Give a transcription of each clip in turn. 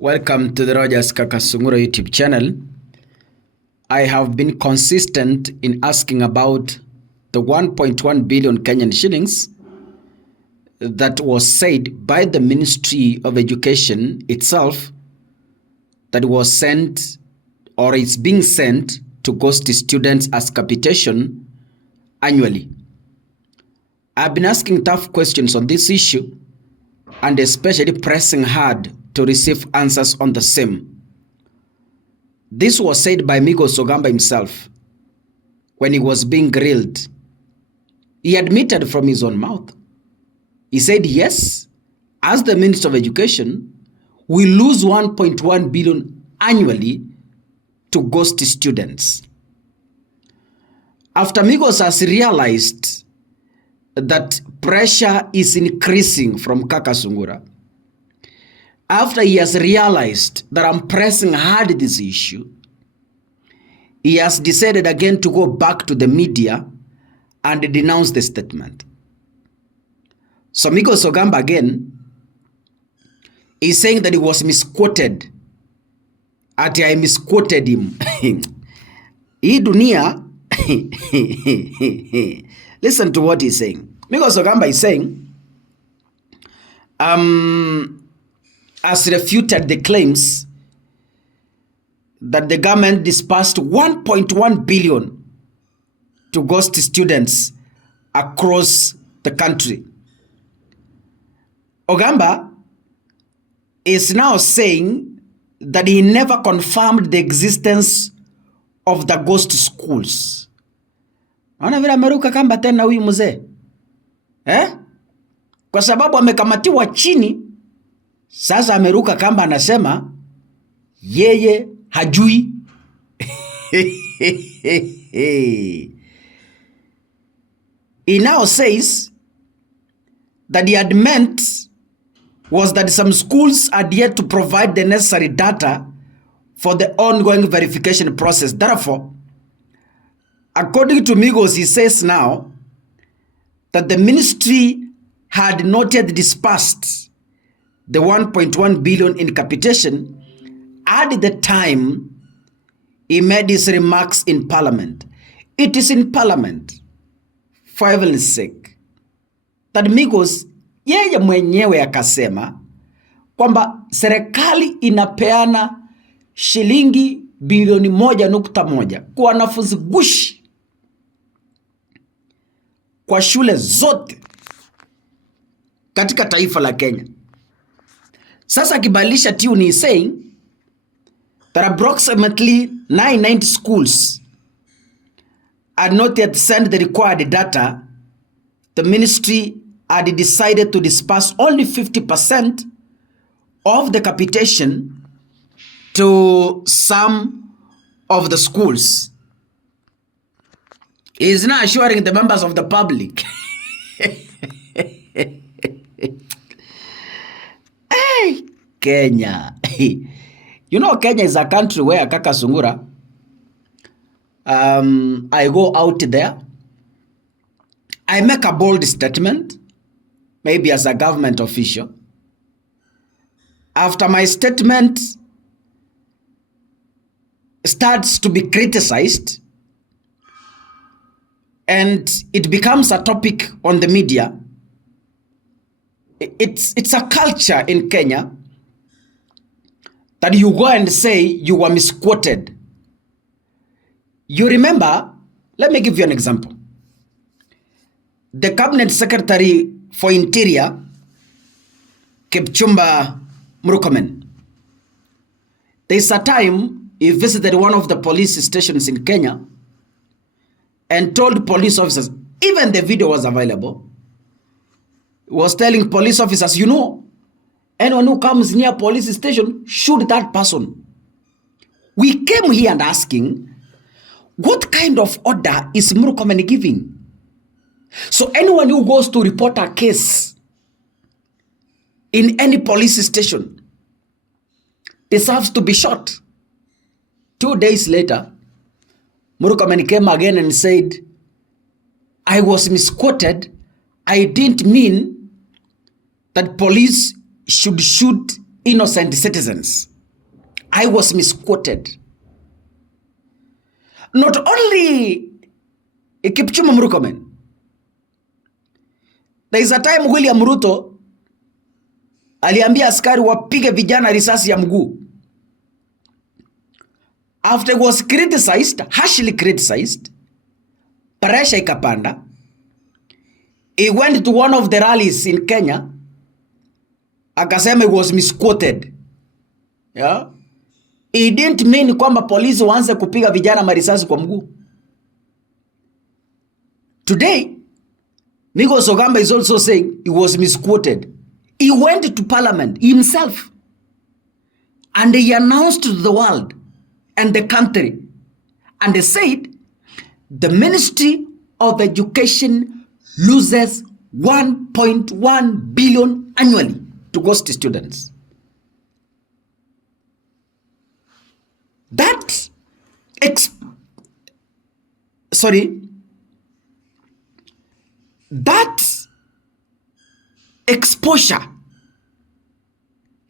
Welcome to the Rogers Kakasungura YouTube channel. I have been consistent in asking about the 1.1 billion Kenyan shillings that was said by the Ministry of Education itself that was sent or is being sent to ghost students as capitation annually. I've been asking tough questions on this issue and especially pressing hard to receive answers on the same. This was said by Migos Ogamba himself when he was being grilled. He admitted from his own mouth. He said, yes, as the Minister of Education, we lose 1.1 billion annually to ghost students. After Migos has realized that pressure is increasing from Kakasungura, after he has realized that I'm pressing hard this issue, he has decided again to go back to the media and denounce the statement. So Migos Ogamba again is saying that he was misquoted. I misquoted him. Hii dunia, listen to what he's saying. Migos Ogamba is saying, has refuted the claims that the government disbursed 1.1 billion to ghost students across the country. Ogamba is now saying that he never confirmed the existence of the ghost schools. Naona vile ameruka kamba tena huyu mzee. Kwa sababu amekamatiwa chini. Sasa ameruka kamba anasema yeye hajui. He now says that he had meant was that some schools had yet to provide the necessary data for the ongoing verification process. Therefore, according to Migos, he says now that the ministry had not yet disbursed the 1.1 billion in capitation at the time he made his remarks in Parliament. It is in Parliament, for heaven's sake, that Migos yeye mwenyewe akasema kwamba serikali inapeana shilingi bilioni 1.1 kwa wanafunzi gushi kwa shule zote katika taifa la Kenya. Sasa kibalisha tune is saying that approximately 990 schools had not yet sent the required data. The ministry had decided to disperse only 50% of the capitation to some of the schools. He is now assuring the members of the public. Hey, Kenya. You know, Kenya is a country where Kakasungura, I go out there, I make a bold statement, maybe as a government official. After my statement starts to be criticized and it becomes a topic on the media, it's a culture in Kenya that you go and say you were misquoted. You remember, let me give you an example. The Cabinet Secretary for Interior, Kipchumba Murkomen, there's a time he visited one of the police stations in Kenya and told police officers, even the video was available, was telling police officers, you know, anyone who comes near police station, shoot that person. We came here and asking, what kind of order is Murkomen giving? So anyone who goes to report a case in any police station deserves to be shot. 2 days later, Murkomen came again and said, I was misquoted. I didn't mean that police should shoot innocent citizens. I was misquoted. Not only Kipchumba Murkomen. There is a time William Ruto aliambia askari wapige vijana risasi ya mguu. After he was criticized, harshly criticized, pressure ikapanda. He went to one of the rallies in Kenya. Akasema he was misquoted. Yeah? He didn't mean kwamba polisi waanze kupiga vijana marisasi kwa mguu. Today, Migos Ogamba is also saying he was misquoted. He went to parliament himself and he announced to the world and the country and they said the Ministry of Education loses 1.1 billion annually to ghost students. That exposure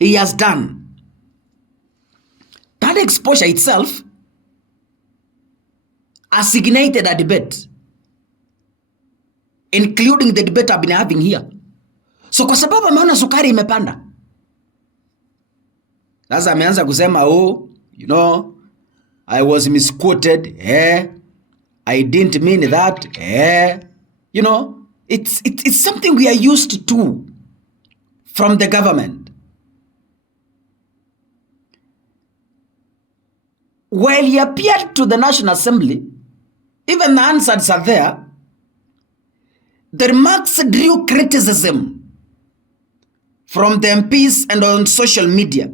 he has done, that exposure itself has ignited a debate, including the debate I've been having here. So kwa sababu ameona sukari imepanda, sasa ameanza kusema I was misquoted. I didn't mean that. It's something we are used to from the government. While he appeared to the National Assembly, even the answers are there. The remarks drew criticism from the MPs and on social media.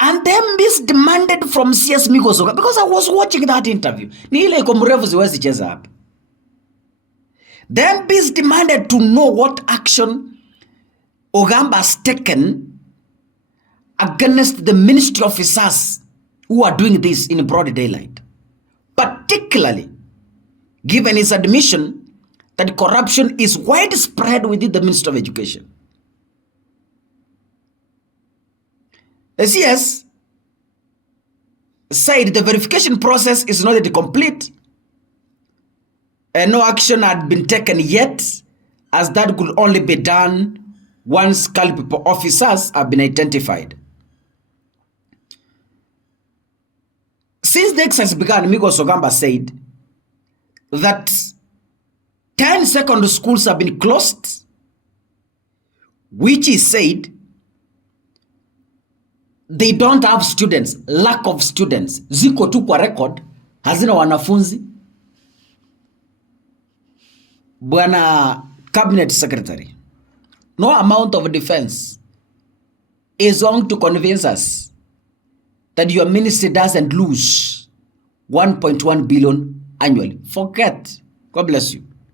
And the MPs demanded from CS Migos Ogamba, because I was watching that interview. Ni ile iko mrefu siwezi cheza hapa. The MPs demanded to know what action Ogamba has taken against the ministry officers who are doing this in broad daylight. Particularly given his admission that corruption is widespread within the Ministry of Education. The CS said the verification process is not yet complete and no action had been taken yet, as that could only be done once culpable officers have been identified. Since the exercise began, Migos Ogamba said that 10 secondary schools have been closed, which he said they don't have students, lack of students. Ziko tu kwa record, hazina wanafunzi. Bwana Cabinet Secretary, no amount of defense is going to convince us that your ministry doesn't lose 1.1 billion annually. Forget. God bless you.